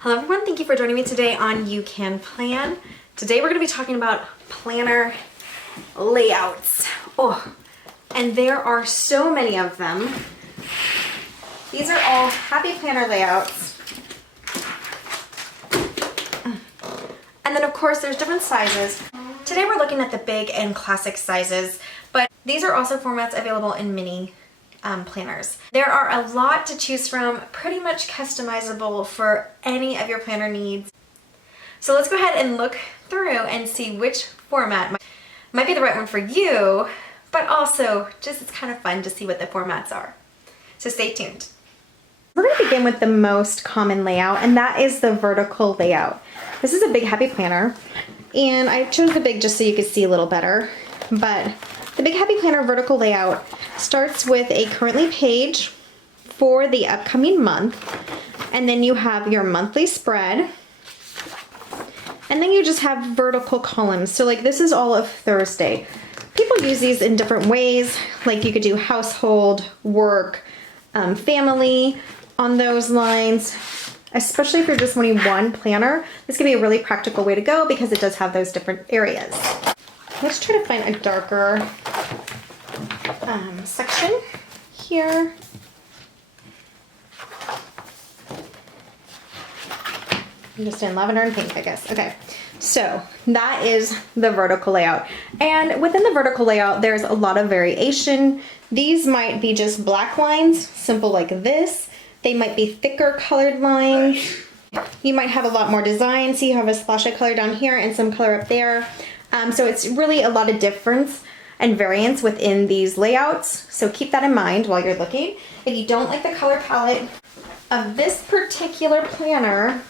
Hello everyone, thank you for joining me today on You Can Plan. Today we're going to be talking about planner layouts. Oh, and there are so many of them. These are all happy planner layouts. And then of course there's different sizes. Today we're looking at the big and classic sizes, but these are also formats available in mini planners. There are a lot to choose from, pretty much customizable for any of your planner needs. So let's go ahead and look through and see which format might be the right one for you, but also just it's kind of fun to see what the formats are. So stay tuned. We're going to begin with the most common layout, and that is the vertical layout. This is a big happy planner, and I chose the big just so you could see a little better, but the Big Happy Planner vertical layout starts with a currently page for the upcoming month, and then you have your monthly spread, and then you just have vertical columns. So like this is all of Thursday. People use these in different ways, like you could do household, work, family on those lines. Especially if you're just wanting one planner, this can be a really practical way to go because it does have those different areas. Let's try to find a darker section here. I'm just in lavender and pink, I guess. Okay, so that is the vertical layout. And within the vertical layout, there's a lot of variation. These might be just black lines, simple like this. They might be thicker colored lines. You might have a lot more design. So you have a splash of color down here and some color up there. So it's really a lot of difference and variance within these layouts. So keep that in mind while you're looking. If you don't like the color palette of this particular planner,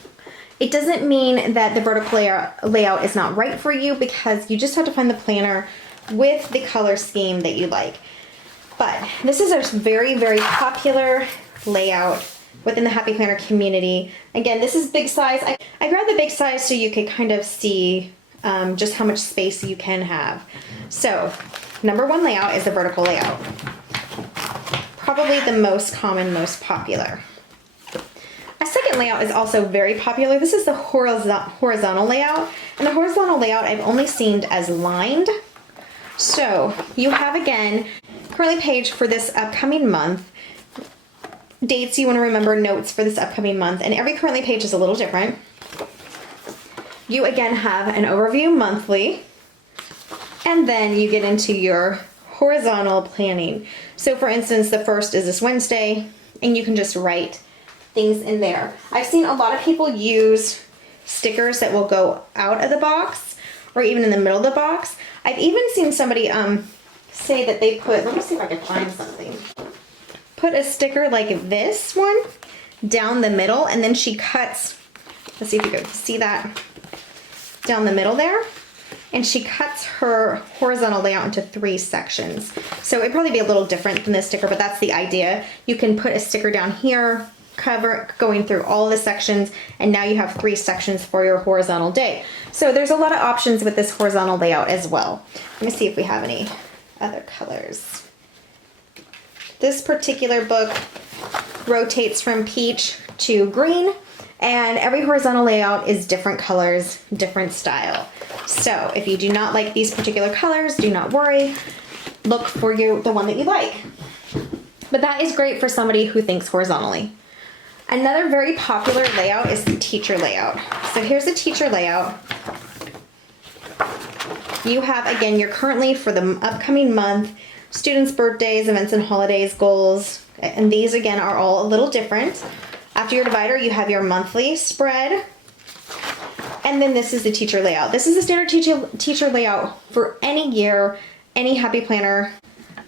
it doesn't mean that the vertical layout is not right for you, because you just have to find the planner with the color scheme that you like. But this is a very, very popular layout within the Happy Planner community. Again, this is big size. I grabbed the big size so you could kind of see just how much space you can have. So number one layout is the vertical layout. Probably the most common, most popular. A second layout is also very popular. This is the horizontal layout. And the horizontal layout I've only seen as lined. So you have, again, currently page for this upcoming month. Dates you want to remember, notes for this upcoming month, and every currently page is a little different. You again have an overview monthly, and then you get into your horizontal planning. So for instance, the first is this Wednesday, and you can just write things in there. I've seen a lot of people use stickers that will go out of the box or even in the middle of the box. I've even seen somebody say that they put, let me see if I can find something. Put a sticker like this one down the middle, and then she cuts, let's see if you can see that down the middle there, and she cuts her horizontal layout into 3 sections. So it'd probably be a little different than this sticker, but that's the idea. You can put a sticker down here, cover going through all the sections, and now you have 3 sections for your horizontal day. So there's a lot of options with this horizontal layout as well. Let me see if we have any other colors. This particular book rotates from peach to green, and every horizontal layout is different colors, different style. So if you do not like these particular colors, do not worry. Look for the one that you like. But that is great for somebody who thinks horizontally. Another very popular layout is the teacher layout. So here's the teacher layout. You have, again, you're currently for the upcoming month, students' birthdays, events and holidays, goals, and these again are all a little different. After your divider, you have your monthly spread, and then this is the teacher layout. This is the standard teacher layout for any year, any happy planner.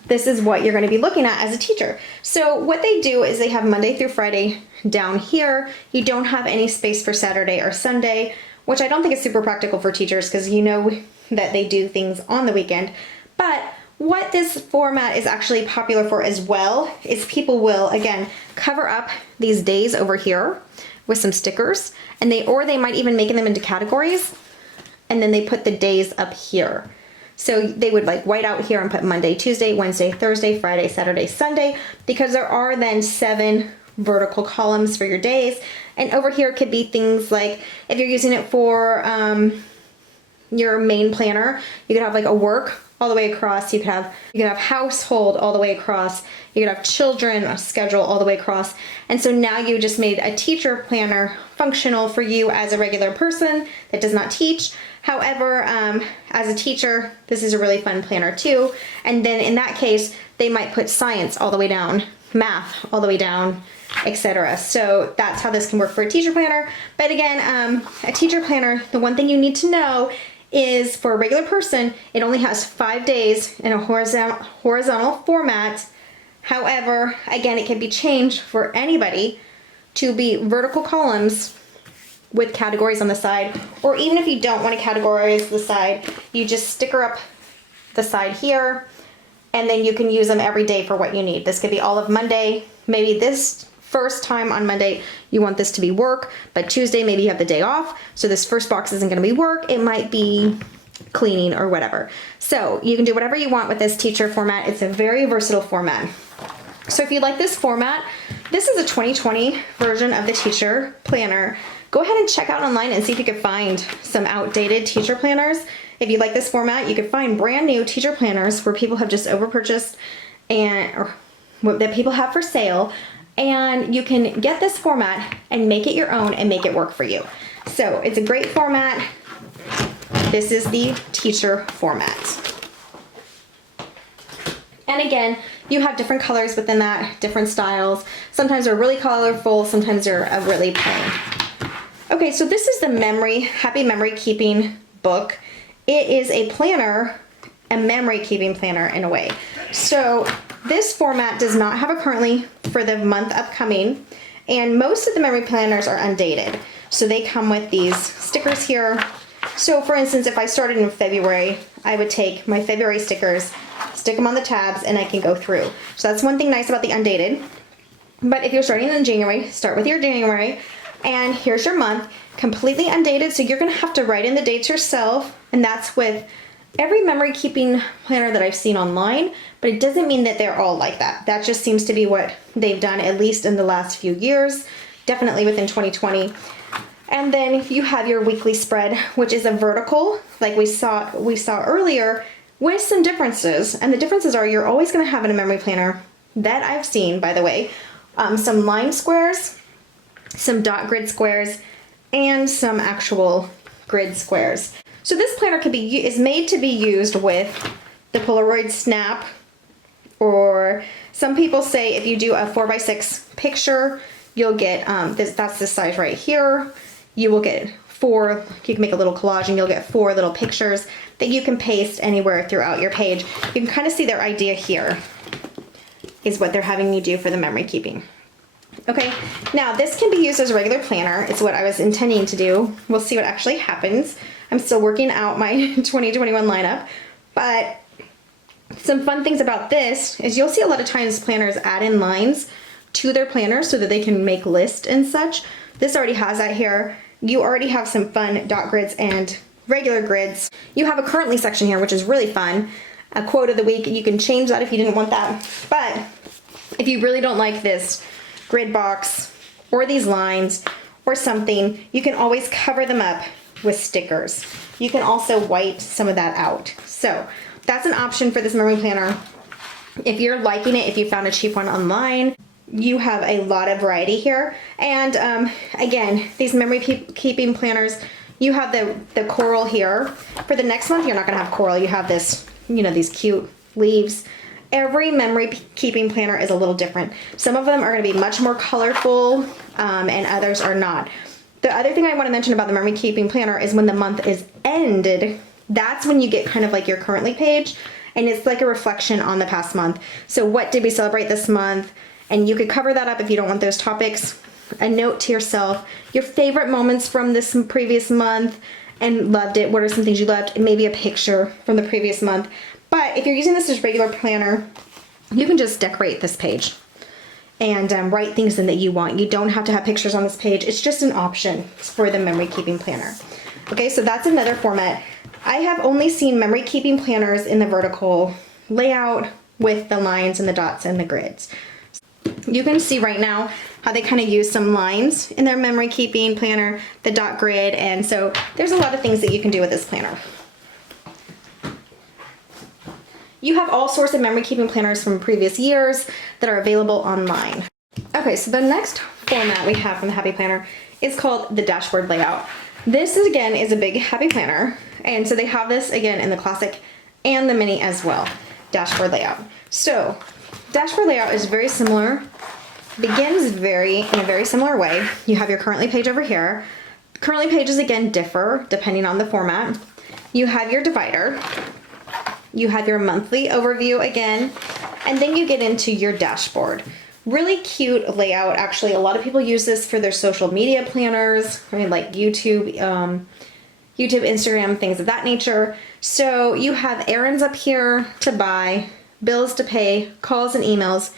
This is what you're going to be looking at as a teacher. So what they do is they have Monday through Friday down here. You don't have any space for Saturday or Sunday, which I don't think is super practical for teachers because you know that they do things on the weekend. But what this format is actually popular for as well is people will, again, cover up these days over here with some stickers, and they might even make them into categories, and then they put the days up here. So they would like white out here and put Monday, Tuesday, Wednesday, Thursday, Friday, Saturday, Sunday, because there are then 7 vertical columns for your days, And over here could be things like if you're using it for your main planner, you could have like a work all the way across. You could have household all the way across. You could have children, a schedule all the way across. And so now you just made a teacher planner functional for you as a regular person that does not teach. However, as a teacher, this is a really fun planner too. And then in that case, they might put science all the way down, math all the way down, etc. So that's how this can work for a teacher planner. But again, a teacher planner, the one thing you need to know is for a regular person, it only has 5 days in a horizontal format. However, again, it can be changed for anybody to be vertical columns with categories on the side, or even if you don't want to categorize the side, you just sticker up the side here, and then you can use them every day for what you need. This could be all of Monday. Maybe this first time on Monday, you want this to be work, but Tuesday, maybe you have the day off. So this first box isn't gonna be work. It might be cleaning or whatever. So you can do whatever you want with this teacher format. It's a very versatile format. So if you like this format, this is a 2020 version of the teacher planner. Go ahead and check out online and see if you can find some outdated teacher planners. If you like this format, you can find brand new teacher planners where people have just overpurchased or that people have for sale. And you can get this format and make it your own and make it work for you. So it's a great format. This is the teacher format. And again, you have different colors within that, different styles. Sometimes they're really colorful, sometimes they're really plain. Okay, so this is the Happy Memory Keeping book. It is a planner, a memory keeping planner in a way. So this format does not have a currently for the month upcoming, and most of the memory planners are undated. So they come with these stickers here. So for instance, if I started in February, I would take my February stickers, stick them on the tabs, and I can go through. So that's one thing nice about the undated. But if you're starting in January, start with your January, and here's your month, completely undated. So you're gonna have to write in the dates yourself, and that's with every memory keeping planner that I've seen online, but it doesn't mean that they're all like that. That just seems to be what they've done, at least in the last few years, definitely within 2020. And then you have your weekly spread, which is a vertical, like we saw earlier, with some differences. And the differences are you're always gonna have in a memory planner that I've seen, by the way, some line squares, some dot grid squares, and some actual grid squares. So this planner is made to be used with the Polaroid Snap, or some people say if you do a 4x6 picture, you'll get, that's the size right here. You will get you can make a little collage and you'll get 4 little pictures that you can paste anywhere throughout your page. You can kind of see their idea here is what they're having you do for the memory keeping. Okay, now this can be used as a regular planner. It's what I was intending to do. We'll see what actually happens. I'm still working out my 2021 lineup, but some fun things about this is you'll see a lot of times planners add in lines to their planners so that they can make lists and such. This already has that here. You already have some fun dot grids and regular grids. You have a currently section here, which is really fun. A quote of the week, you can change that if you didn't want that. But if you really don't like this grid box or these lines or something, you can always cover them up with stickers. You can also wipe some of that out. So that's an option for this memory planner. If you're liking it, if you found a cheap one online, you have a lot of variety here. And again, these memory keeping planners, you have the coral here. For the next month, you're not gonna have coral. You have this, you know, these cute leaves. Every memory keeping planner is a little different. Some of them are gonna be much more colorful and others are not. The other thing I want to mention about the memory keeping planner is when the month is ended, that's when you get kind of like your currently page, and it's like a reflection on the past month. So what did we celebrate this month? And you could cover that up if you don't want those topics. A note to yourself, your favorite moments from this previous month and loved it. What are some things you loved? And maybe a picture from the previous month. But if you're using this as a regular planner, you can just decorate this page and write things in that you want. You don't have to have pictures on this page. It's just an option for the memory keeping planner. Okay, so that's another format. I have only seen memory keeping planners in the vertical layout with the lines and the dots and the grids. You can see right now, how they kind of use some lines in their memory keeping planner, the dot grid, and so there's a lot of things that you can do with this planner. You have all sorts of memory keeping planners from previous years that are available online. Okay, so the next format we have from the Happy Planner is called the dashboard layout. This is, again, is a big Happy Planner, and so they have this again in the classic and the mini as well. Dashboard layout. So dashboard layout is very similar, begins in a very similar way. You have your currently page over here. Currently pages again differ depending on the format. You have your divider. You have your monthly overview again, and then you get into your dashboard. Really cute layout. Actually, a lot of people use this for their social media planners, I mean, like YouTube, Instagram, things of that nature. So you have errands up here to buy, bills to pay, calls and emails,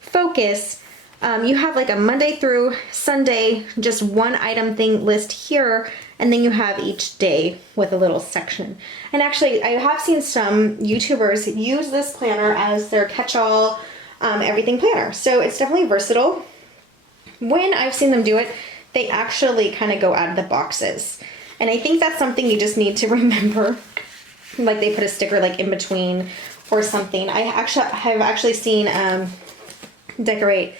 focus. You have like a Monday through Sunday, just one item thing list here, and then you have each day with a little section. And actually, I have seen some YouTubers use this planner as their catch-all everything planner. So it's definitely versatile. When I've seen them do it, they actually kind of go out of the boxes. And I think that's something you just need to remember. Like they put a sticker like in between or something. I have actually seen decorate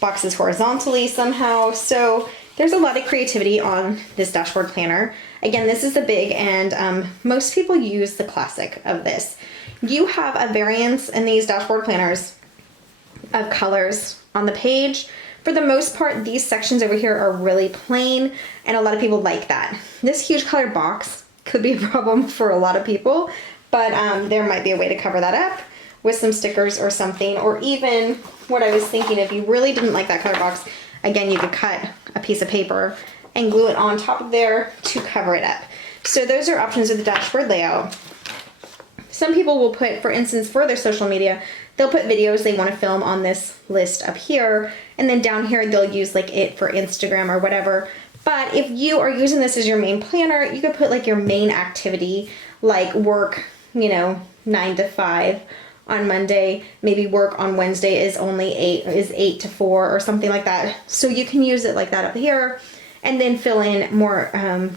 boxes horizontally somehow. So there's a lot of creativity on this dashboard planner. Again, this is the big, and most people use the classic of this. You have a variance in these dashboard planners of colors on the page. For the most part, these sections over here are really plain, and a lot of people like that. This huge colored box could be a problem for a lot of people, but there might be a way to cover that up with some stickers or something, or even what I was thinking, if you really didn't like that color box, again, you could cut a piece of paper and glue it on top of there to cover it up. So those are options of the dashboard layout. Some people will put, for instance, for their social media, they'll put videos they want to film on this list up here, and then down here they'll use like it for Instagram or whatever. But if you are using this as your main planner, you could put like your main activity, like work, 9 to 5 on Monday, maybe work on Wednesday is 8 to 4 or something like that. So you can use it like that up here, and then fill in more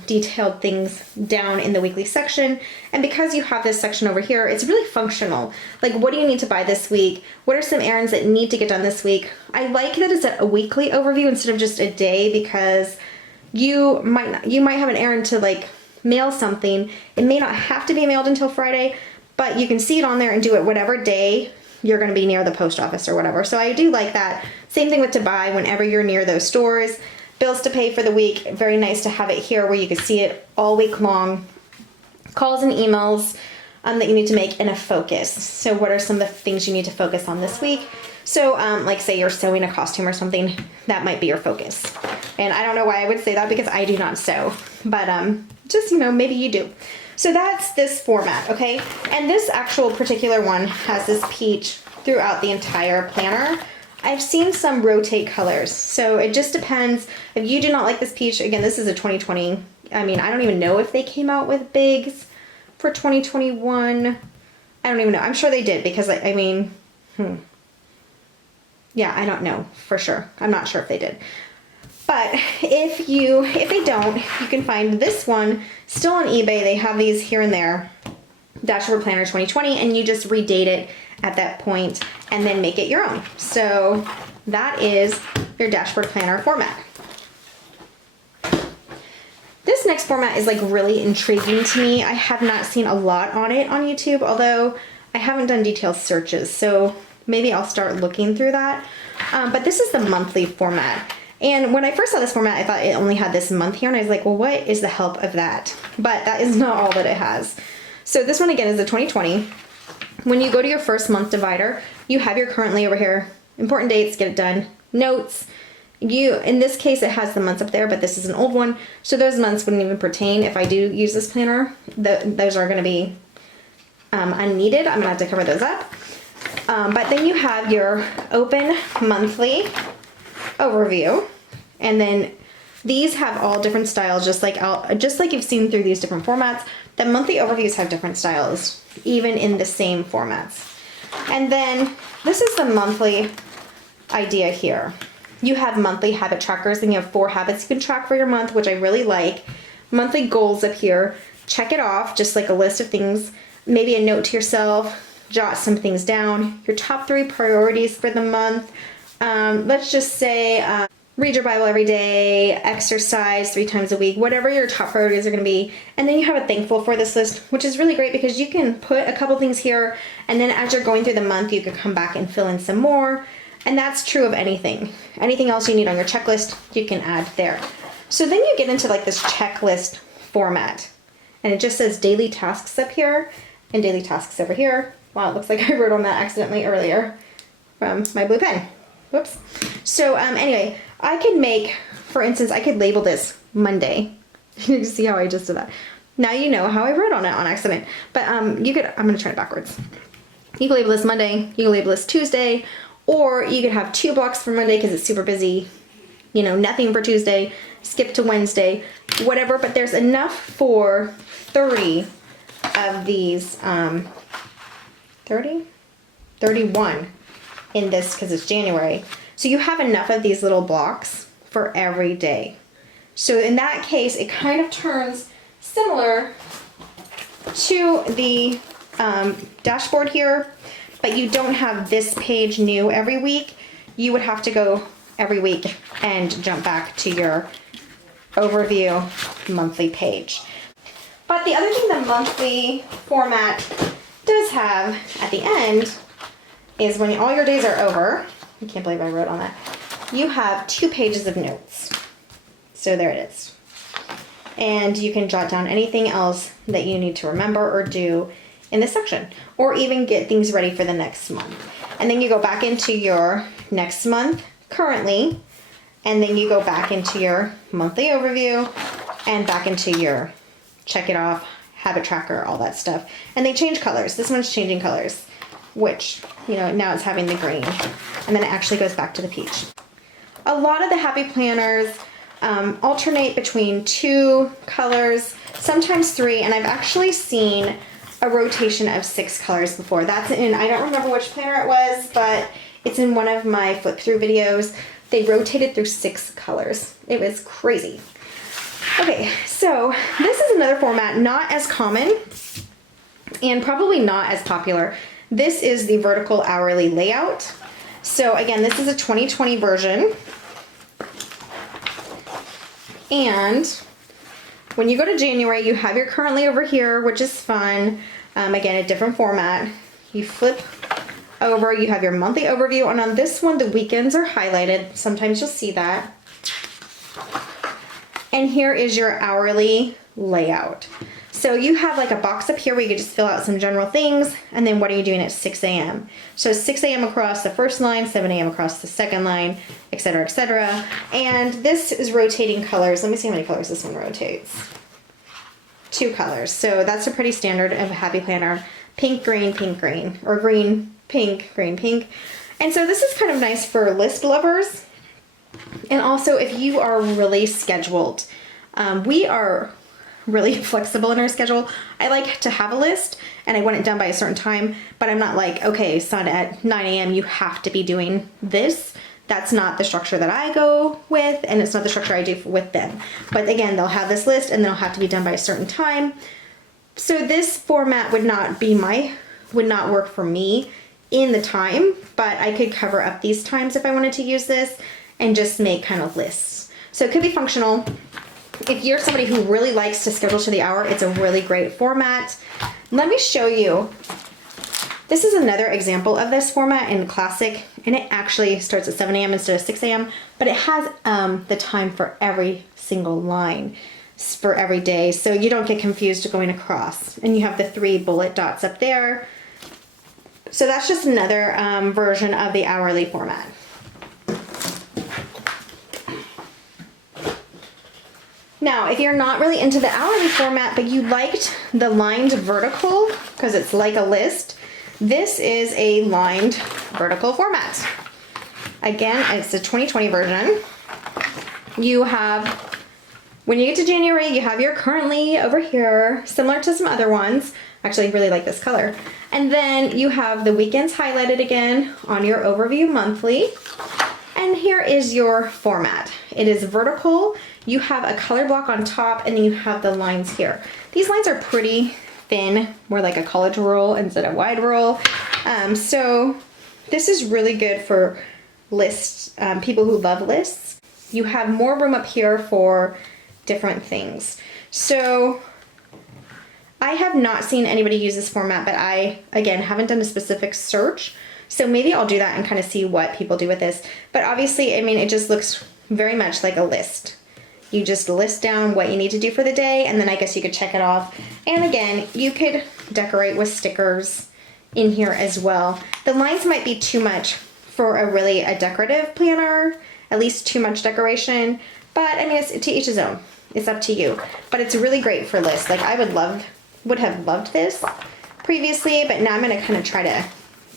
detailed things down in the weekly section. And because you have this section over here, it's really functional. Like, what do you need to buy this week? What are some errands that need to get done this week? I like that it's a weekly overview instead of just a day, because you might have an errand to like mail something. It may not have to be mailed until Friday, but you can see it on there and do it whatever day you're going to be near the post office or whatever. So I do like that. Same thing with to buy whenever you're near those stores. Bills to pay for the week. Very nice to have it here where you can see it all week long. Calls and emails that you need to make in a focus. So what are some of the things you need to focus on this week? So like say you're sewing a costume or something, that might be your focus. And I don't know why I would say that, because I do not sew, but just, maybe you do. So that's this format, okay? And this actual particular one has this peach throughout the entire planner. I've seen some rotate colors, so it just depends. If you do not like this peach, again, this is a 2020. I mean, I don't even know if they came out with bigs for 2021. I don't even know. I'm sure they did, because yeah, I don't know for sure. I'm not sure if they did. But if they don't, you can find this one still on eBay. They have these here and there, Dashboard Planner 2020, and you just redate it at that point and then make it your own. So that is your Dashboard Planner format. This next format is like really intriguing to me. I have not seen a lot on it on YouTube, although I haven't done detailed searches, so maybe I'll start looking through that. But this is the monthly format. And when I first saw this format, I thought it only had this month here, and I was like, well, what is the help of that? But that is not all that it has. So this one again is the 2020. When you go to your first month divider, you have your currently over here, important dates, get it done, notes. In this case, it has the months up there, but this is an old one, so those months wouldn't even pertain if I do use this planner. Those are going to be unneeded. I'm going to have to cover those up. But then you have your open monthly overview, and then these have all different styles, just like you've seen through these different formats. The monthly overviews have different styles, even in the same formats. And then this is the monthly idea here. You have monthly habit trackers, and you have 4 habits you can track for your month, which I really like. Monthly goals up here. Check it off, just like a list of things. Maybe a note to yourself, jot some things down. Your top 3 priorities for the month. Let's just say read your Bible every day, exercise 3 times a week, whatever your top priorities are going to be. And then you have a thankful for this list, which is really great because you can put a couple things here, and then as you're going through the month, you can come back and fill in some more. And that's true of anything. Anything else you need on your checklist, you can add there. So then you get into like this checklist format, and it just says daily tasks up here and daily tasks over here. Wow, it looks like I wrote on that accidentally earlier from my blue pen. Whoops. So anyway, I could make, for instance, I could label this Monday. You see how I just did that. Now you know how I wrote on it on accident. But you could, I'm going to turn it backwards. You can label this Monday, you can label this Tuesday, or you could have 2 blocks for Monday because it's super busy. You know, nothing for Tuesday, skip to Wednesday, whatever. But there's enough for 30 of these, 31 in this because it's January. So you have enough of these little blocks for every day. So in that case, it kind of turns similar to the dashboard here, but you don't have this page new every week. You would have to go every week and jump back to your overview monthly page. But the other thing the monthly format does have at the end is when all your days are over, I can't believe I wrote on that, you have 2 pages of notes. So there it is. And you can jot down anything else that you need to remember or do in this section, or even get things ready for the next month. And then you go back into your next month currently, and then you go back into your monthly overview and back into your check it off, habit tracker, all that stuff. And they change colors. This one's changing colors, which, you know, now it's having the green, and then it actually goes back to the peach. A lot of the happy planners alternate between 2 colors, sometimes 3, and I've actually seen a rotation of 6 colors before. That's in, I don't remember which planner it was, but it's in one of my flip through videos. They rotated through 6 colors. It was crazy. Okay, so this is another format, not as common and probably not as popular. This is the vertical hourly layout. So again, this is a 2020 version. And when you go to January, you have your currently over here, which is fun. Again, a different format. You flip over, you have your monthly overview, and on this one, the weekends are highlighted. Sometimes you'll see that. And here is your hourly layout. So you have like a box up here where you can just fill out some general things, and then what are you doing at 6 a.m.? So 6 a.m. across the first line, 7 a.m. across the second line, etc., etc. And this is rotating colors. Let me see how many colors this one rotates. 2 colors. So that's a pretty standard of a happy planner. Pink, green, or green, pink. And so this is kind of nice for list lovers. And also if you are really scheduled. We are really flexible in our schedule. I like to have a list and I want it done by a certain time, but I'm not like, okay, son, at 9 a.m. you have to be doing this. That's not the structure that I go with, and it's not the structure I do with them. But again, they'll have this list and they'll have to be done by a certain time. So this format would not work for me in the time, but I could cover up these times if I wanted to use this and just make kind of lists. So it could be functional. If you're somebody who really likes to schedule to the hour, it's a really great format. Let me show you. This is another example of this format in Classic, and it actually starts at 7 a.m. instead of 6 a.m., but it has the time for every single line for every day, so you don't get confused going across. And you have the 3 bullet dots up there. So that's just another version of the hourly format. Now, if you're not really into the hourly format, but you liked the lined vertical, because it's like a list, this is a lined vertical format. Again, it's the 2020 version. You have, when you get to January, you have your currently over here, similar to some other ones. Actually, I really like this color. And then you have the weekends highlighted again on your overview monthly. And here is your format. It is vertical. You have a color block on top, and then you have the lines here. These lines are pretty thin, more like a college rule instead of wide rule. So this is really good for lists, people who love lists. You have more room up here for different things. So I have not seen anybody use this format, but I, again, haven't done a specific search. So maybe I'll do that and kind of see what people do with this. But obviously, I mean, it just looks very much like a list. You just list down what you need to do for the day, and then I guess you could check it off. And again, you could decorate with stickers in here as well. The lines might be too much for a decorative planner, at least too much decoration. But I mean, it's to each his own. It's up to you. But it's really great for lists. Like I would have loved this previously, but now I'm gonna kind of try to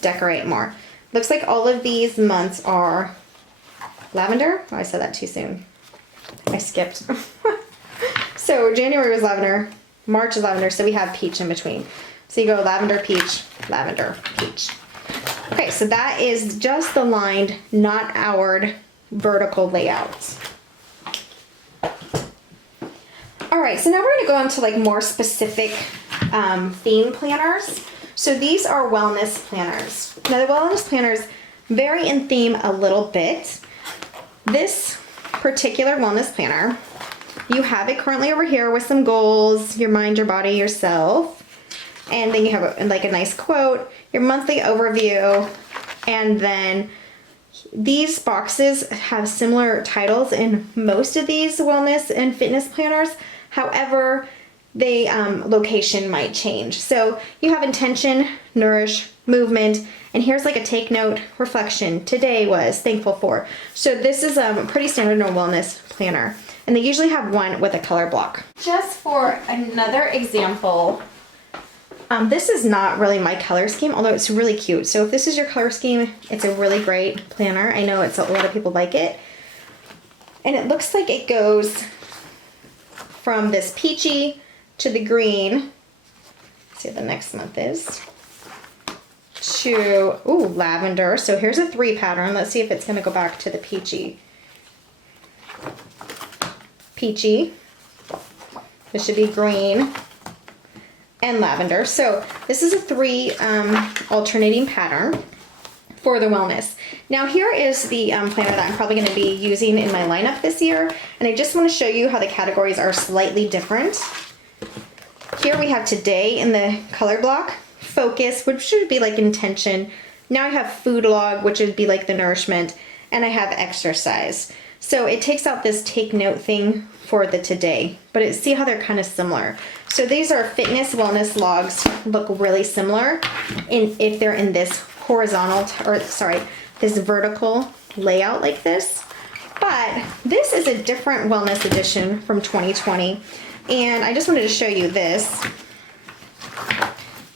decorate more. Looks like all of these months are lavender. Oh, I said that too soon. I skipped. So January was lavender, March is lavender, so we have peach in between. So you go lavender, peach, peach. Okay, so that is just the lined, not oured vertical layouts. All right, so now we're gonna go on to like more specific theme planners. So these are wellness planners. Now the wellness planners vary in theme a little bit. This particular wellness planner, you have it currently over here with some goals, your mind, your body, yourself. And then you have like a nice quote, your monthly overview, and then these boxes have similar titles in most of these wellness and fitness planners. However, the location might change. So you have intention, nourish, movement, and here's like a take note, reflection, today was, thankful for. So this is pretty standard in a wellness planner. And they usually have one with a color block. Just for another example, this is not really my color scheme, although it's really cute. So if this is your color scheme, it's a really great planner. I know a lot of people like it. And it looks like it goes from this peachy to the green. Let's see what the next month is. To, ooh, lavender. So here's a 3 pattern. Let's see if it's gonna go back to the peachy. Peachy. This should be green and lavender. So this is a 3 alternating pattern for the wellness. Now here is the planner that I'm probably gonna be using in my lineup this year. And I just wanna show you how the categories are slightly different. Here we have today in the color block, focus, which should be like intention. Now I have food log, which would be like the nourishment, and I have exercise. So it takes out this take note thing for the today, but see how they're kind of similar. So these are fitness wellness logs, look really similar if they're in this horizontal, this vertical layout like this. But this is a different wellness edition from 2020. And I just wanted to show you this.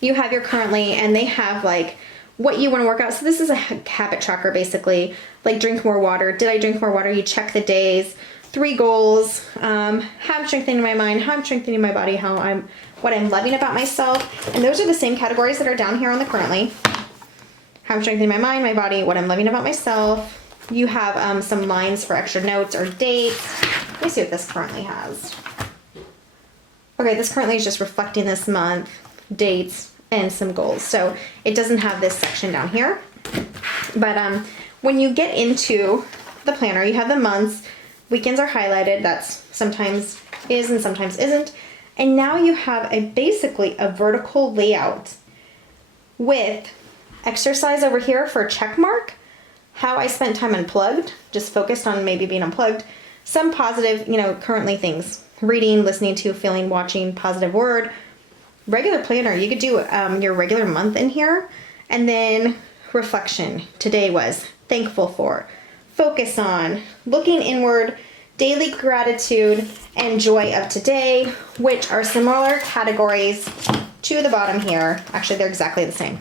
You have your currently, and they have like what you want to work out. So this is a habit tracker basically, like drink more water. Did I drink more water? You check the days, 3 goals, how I'm strengthening my mind, how I'm strengthening my body, what I'm loving about myself. And those are the same categories that are down here on the currently. How I'm strengthening my mind, my body, what I'm loving about myself. You have some lines for extra notes or dates. Let me see what this currently has. Okay, this currently is just reflecting this month, dates, and some goals. So it doesn't have this section down here. But when you get into the planner, you have the months, weekends are highlighted. That's sometimes is and sometimes isn't. And now you have basically a vertical layout with exercise over here for a check mark, how I spent time unplugged, just focused on maybe being unplugged, some positive, currently things, reading, listening to, feeling, watching, positive word, regular planner. You could do your regular month in here, and then reflection. Today was, thankful for, focus on, looking inward, daily gratitude, and joy of today, which are similar categories to the bottom here. Actually, they're exactly the same.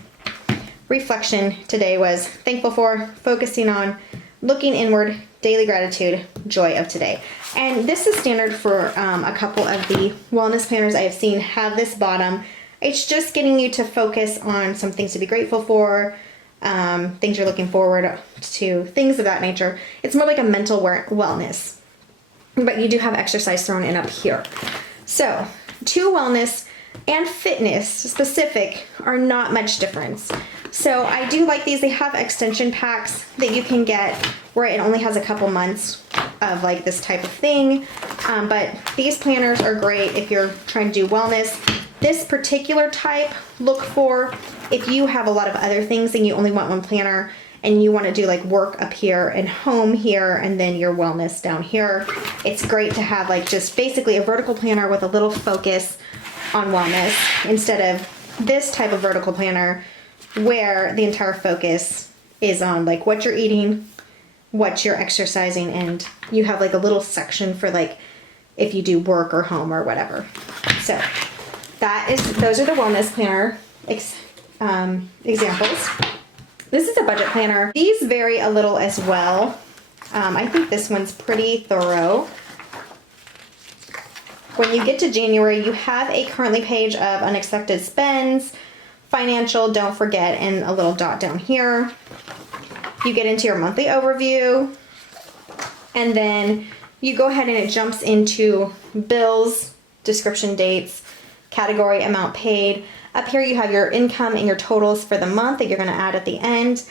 Reflection today was thankful for, focusing on, looking inward, daily gratitude, joy of today. And this is standard for a couple of the wellness planners I have seen have this bottom. It's just getting you to focus on some things to be grateful for, things you're looking forward to, things of that nature. It's more like a mental wellness, but you do have exercise thrown in up here. So to wellness and fitness specific are not much difference. So I do like these. They have extension packs that you can get where it only has a couple months of like this type of thing. But these planners are great if you're trying to do wellness. This particular type, look for if you have a lot of other things and you only want one planner and you want to do like work up here and home here and then your wellness down here. It's great to have like just basically a vertical planner with a little focus on wellness instead of this type of vertical planner where the entire focus is on like what you're eating, what you're exercising, and you have like a little section for like if you do work or home or whatever. So those are the wellness planner examples. This is a budget planner. These vary a little as well. I think this one's pretty thorough. When you get to January, you have a currently page of unexpected spends, financial, don't forget, and a little dot down here. You get into your monthly overview, and then you go ahead and it jumps into bills, description dates, category, amount paid. Up here you have your income and your totals for the month that you're going to add at the end.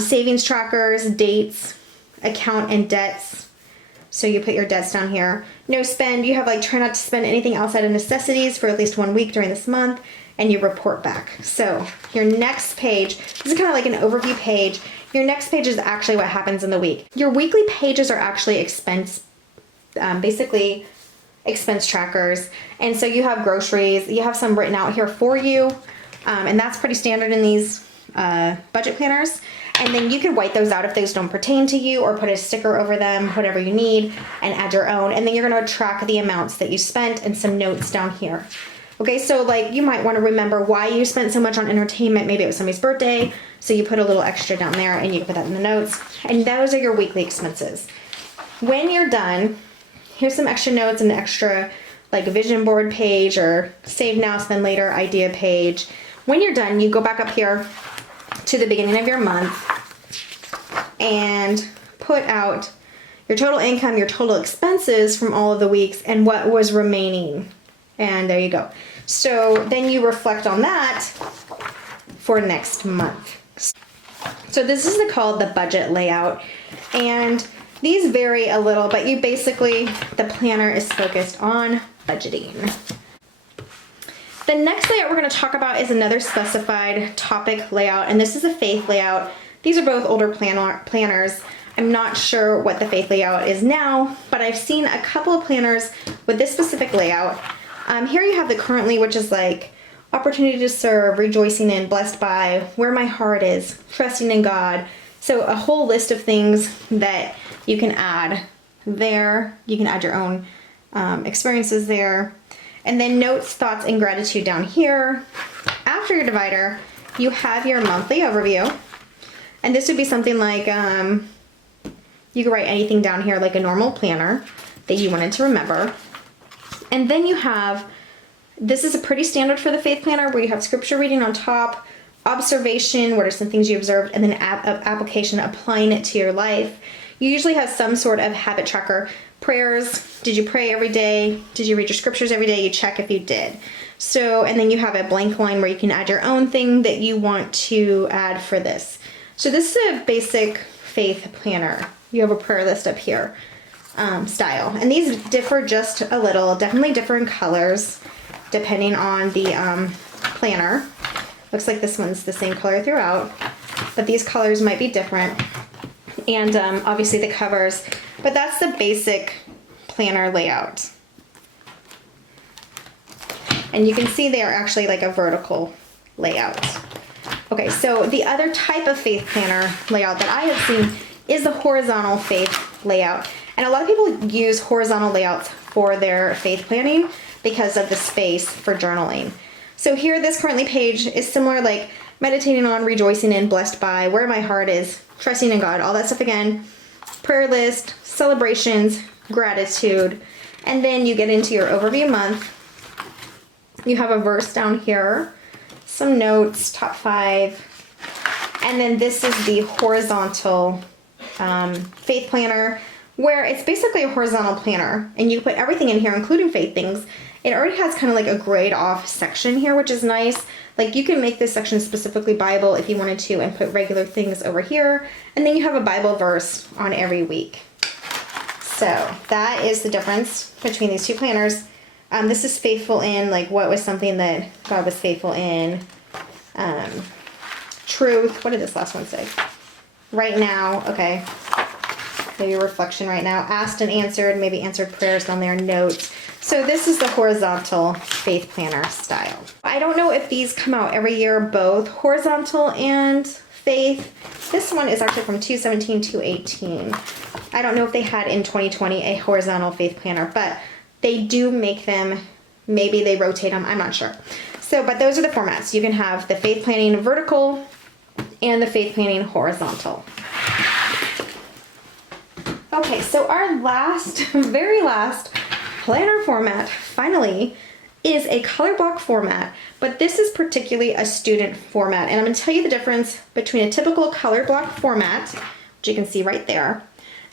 Savings trackers, dates, account and debts. So you put your debts down here. No spend, you have like try not to spend anything outside of necessities for at least 1 week during this month, and you report back. So your next page, this is kind of like an overview page. Your next page is actually what happens in the week. Your weekly pages are actually basically expense trackers. And so you have groceries, you have some written out here for you. And that's pretty standard in these budget planners. And then you can white those out if those don't pertain to you or put a sticker over them, whatever you need, and add your own. And then you're gonna track the amounts that you spent and some notes down here. Okay, so like you might wanna remember why you spent so much on entertainment. Maybe it was somebody's birthday, so you put a little extra down there and you can put that in the notes. And those are your weekly expenses. When you're done, here's some extra notes and extra like vision board page or save now, spend later idea page. When you're done, you go back up here to the beginning of your month and put out your total income, your total expenses from all of the weeks, and what was remaining. And there you go. So then you reflect on that for next month. So this is called the budget layout, and these vary a little, but you basically, the planner is focused on budgeting. The next layout we're going to talk about is another specified topic layout, and this is a faith layout. These are both older planners. I'm not sure what the faith layout is now, but I've seen a couple of planners with this specific layout. Here you have the currently, which is like opportunity to serve, rejoicing in, blessed by, where my heart is, trusting in God. So a whole list of things that you can add there. You can add your own experiences there. And then notes, thoughts, and gratitude down here. After your divider, you have your monthly overview. And this would be something like, you could write anything down here like a normal planner that you wanted to remember. And then you have, this is a pretty standard for the faith planner where you have scripture reading on top, observation, what are some things you observed, and then application, applying it to your life. You usually have some sort of habit tracker. Prayers, did you pray every day? Did you read your scriptures every day? You check if you did. So, and then you have a blank line where you can add your own thing that you want to add for this. So this is a basic faith planner. You have a prayer list up here style. And these differ just a little, definitely differ in colors depending on the planner. Looks like this one's the same color throughout, but these colors might be different. And obviously the covers, but that's the basic planner layout. And you can see they are actually like a vertical layout. Okay, so the other type of faith planner layout that I have seen is the horizontal faith layout. And a lot of people use horizontal layouts for their faith planning because of the space for journaling. So here, this currently page is similar, like meditating on, rejoicing in, blessed by, where my heart is, trusting in God, all that stuff again, prayer list, celebrations, gratitude, and then you get into your overview month. You have a verse down here, some notes, top 5, And then this is the horizontal faith planner, where it's basically a horizontal planner, and you put everything in here, including faith things. It already has kind of like a grayed off section here, which is nice. Like you can make this section specifically Bible if you wanted to and put regular things over here. And then you have a Bible verse on every week. So that is the difference between these two planners. This is faithful in, like, what was something that God was faithful in. Truth. What did this last one say? Right now. Okay. Maybe reflection right now. Asked and answered. Maybe answered prayers on their notes. So this is the horizontal faith planner style. I don't know if these come out every year, both horizontal and faith. This one is actually from 217, 218. I don't know if they had in 2020 a horizontal faith planner, but they do make them. Maybe they rotate them. I'm not sure. So, but those are the formats. You can have the faith planning vertical and the faith planning horizontal. Okay, so our last, very last planner format, finally, is a color block format, but this is particularly a student format. And I'm going to tell you the difference between a typical color block format, which you can see right there,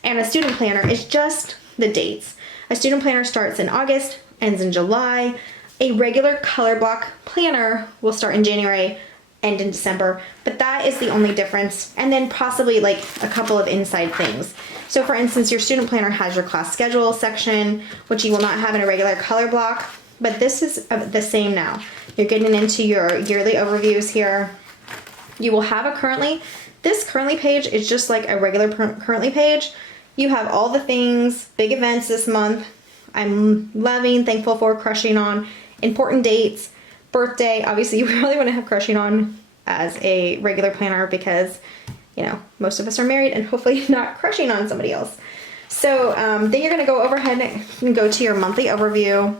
and a student planner is just the dates. A student planner starts in August, ends in July. A regular color block planner will start in January, end in December, but that is the only difference. And then possibly like a couple of inside things. So for instance, your student planner has your class schedule section, which you will not have in a regular color block, but this is the same now. You're getting into your yearly overviews here. You will have a currently. This currently page is just like a regular currently page. You have all the things, big events this month. I'm loving, thankful for, crushing on, important dates, birthday. Obviously, you really want to have crushing on as a regular planner because, you know, most of us are married and hopefully not crushing on somebody else. So then you're going to go overhead and go to your monthly overview,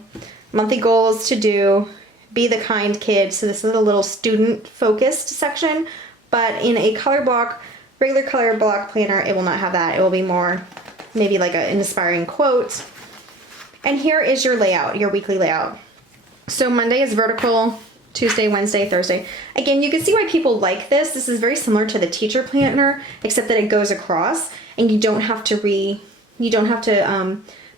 monthly goals to do, be the kind kid. So this is a little student focused section, but in a color block, regular color block planner, it will not have that. It will be more maybe like an inspiring quote. And here is your layout, your weekly layout. So Monday is vertical, Tuesday, Wednesday, Thursday. Again, you can see why people like this. This is very similar to the teacher planner, except that it goes across and you don't have to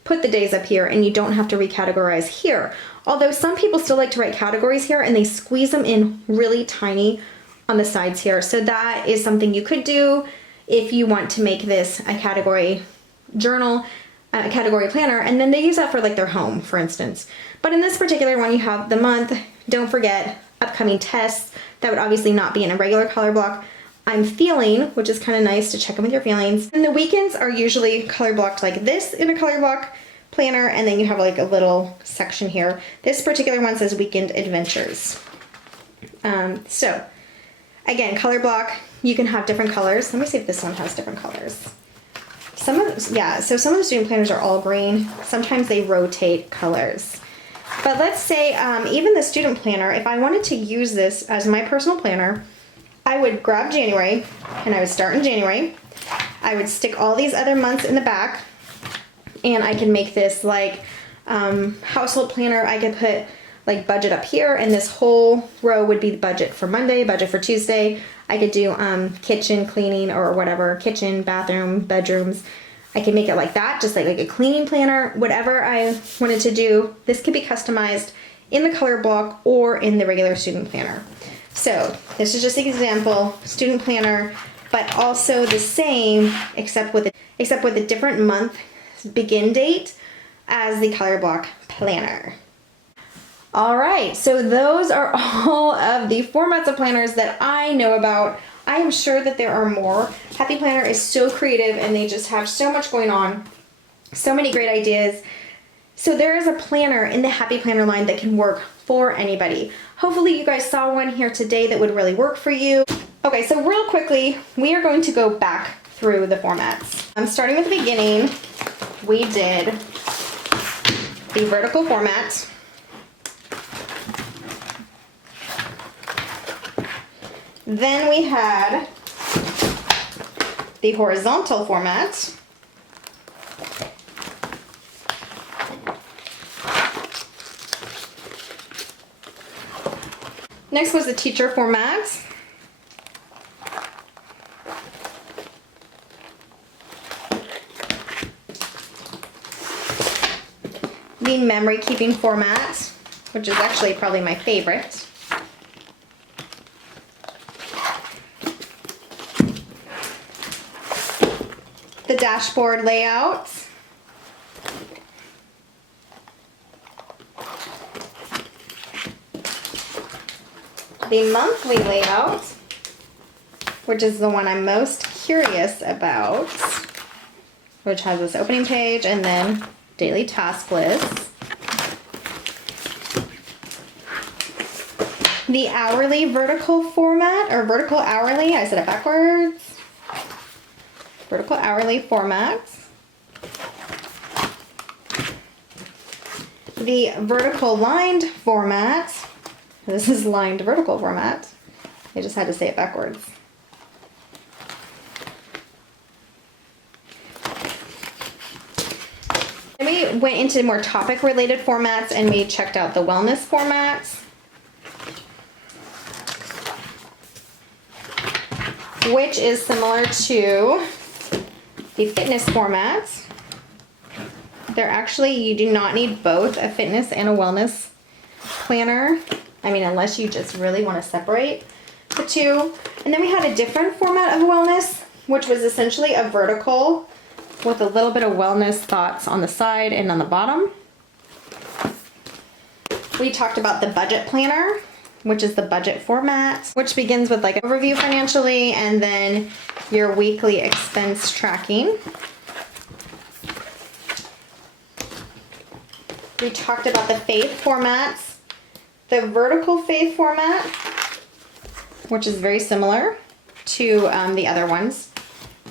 put the days up here and you don't have to recategorize here. Although some people still like to write categories here and they squeeze them in really tiny on the sides here. So that is something you could do if you want to make this a category journal, a category planner, and then they use that for like their home, for instance. But in this particular one, you have the month, don't forget, upcoming tests. That would obviously not be in a regular color block. I'm feeling, which is kind of nice to check in with your feelings. And the weekends are usually color blocked like this in a color block planner, and then you have like a little section here. This particular one says weekend adventures. So again, color block, you can have different colors. Let me see if this one has different colors. Some of the student planners are all green. Sometimes they rotate colors. But let's say even the student planner, if I wanted to use this as my personal planner, I would grab January and I would start in January. I would stick all these other months in the back and I can make this like household planner. I could put like budget up here and this whole row would be the budget for Monday, budget for Tuesday. I could do kitchen cleaning or whatever, kitchen, bathroom, bedrooms. I can make it like that, just like a cleaning planner, whatever I wanted to do. This could be customized in the color block or in the regular student planner. So this is just an example, student planner, but also the same except with a different month begin date as the color block planner. All right, so those are all of the formats of planners that I know about. I am sure that there are more. Happy Planner is so creative and they just have so much going on. So many great ideas. So there is a planner in the Happy Planner line that can work for anybody. Hopefully you guys saw one here today that would really work for you. Okay, so real quickly, we are going to go back through the formats. I'm starting with the beginning. We did the vertical format. Then we had the horizontal format. Next was the teacher format. memory keeping format, which is actually probably my favorite. The dashboard layout. The monthly layout, which is the one I'm most curious about, which has this opening page and then daily task list. The hourly vertical format, or vertical hourly, I said it backwards. Vertical hourly format. The vertical lined format. This is lined vertical format. I just had to say it backwards. Then we went into more topic related formats and we checked out the wellness formats, which is similar to the fitness format. They're actually, you do not need both a fitness and a wellness planner. I mean, unless you just really want to separate the two. And then we had a different format of wellness, which was essentially a vertical with a little bit of wellness thoughts on the side and on the bottom. We talked about the budget planner, which is the budget format, which begins with like an overview financially and then your weekly expense tracking. We talked about the faith formats, the vertical faith format, which is very similar to the other ones,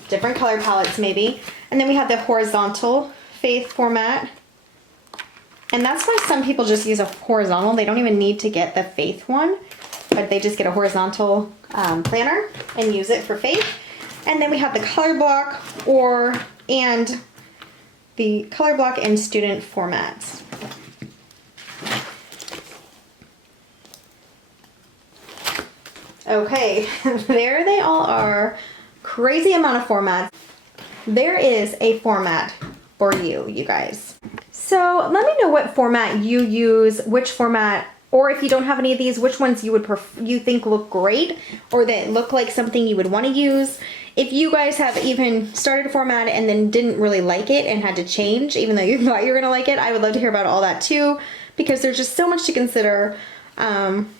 different color palettes maybe. And then we have the horizontal faith format. And that's why some people just use a horizontal. They don't even need to get the faith one, but they just get a horizontal planner and use it for faith. And then we have the color block and the color block and student formats. Okay, there they all are. Crazy amount of formats. There is a format for you, you guys. So let me know what format you use, which format, or if you don't have any of these, which ones you think look great or that look like something you would want to use. If you guys have even started a format and then didn't really like it and had to change, even though you thought you were going to like it, I would love to hear about all that too, because there's just so much to consider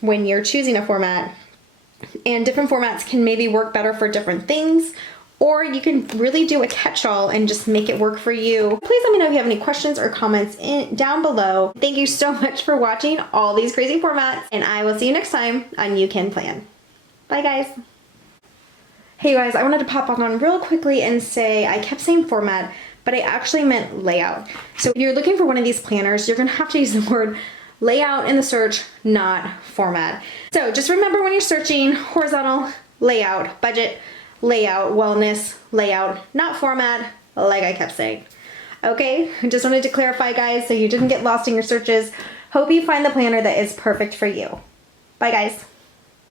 when you're choosing a format. And different formats can maybe work better for different things, or you can really do a catch-all and just make it work for you. Please let me know if you have any questions or comments down below. Thank you so much for watching all these crazy formats, and I will see you next time on You Can Plan. Bye guys. Hey guys, I wanted to pop on real quickly and say I kept saying format, but I actually meant layout. So if you're looking for one of these planners, you're gonna have to use the word layout in the search, not format. So just remember when you're searching, horizontal, layout, budget, layout, wellness, layout, not format, like I kept saying. Okay, I just wanted to clarify guys so you didn't get lost in your searches. Hope you find the planner that is perfect for you. Bye guys.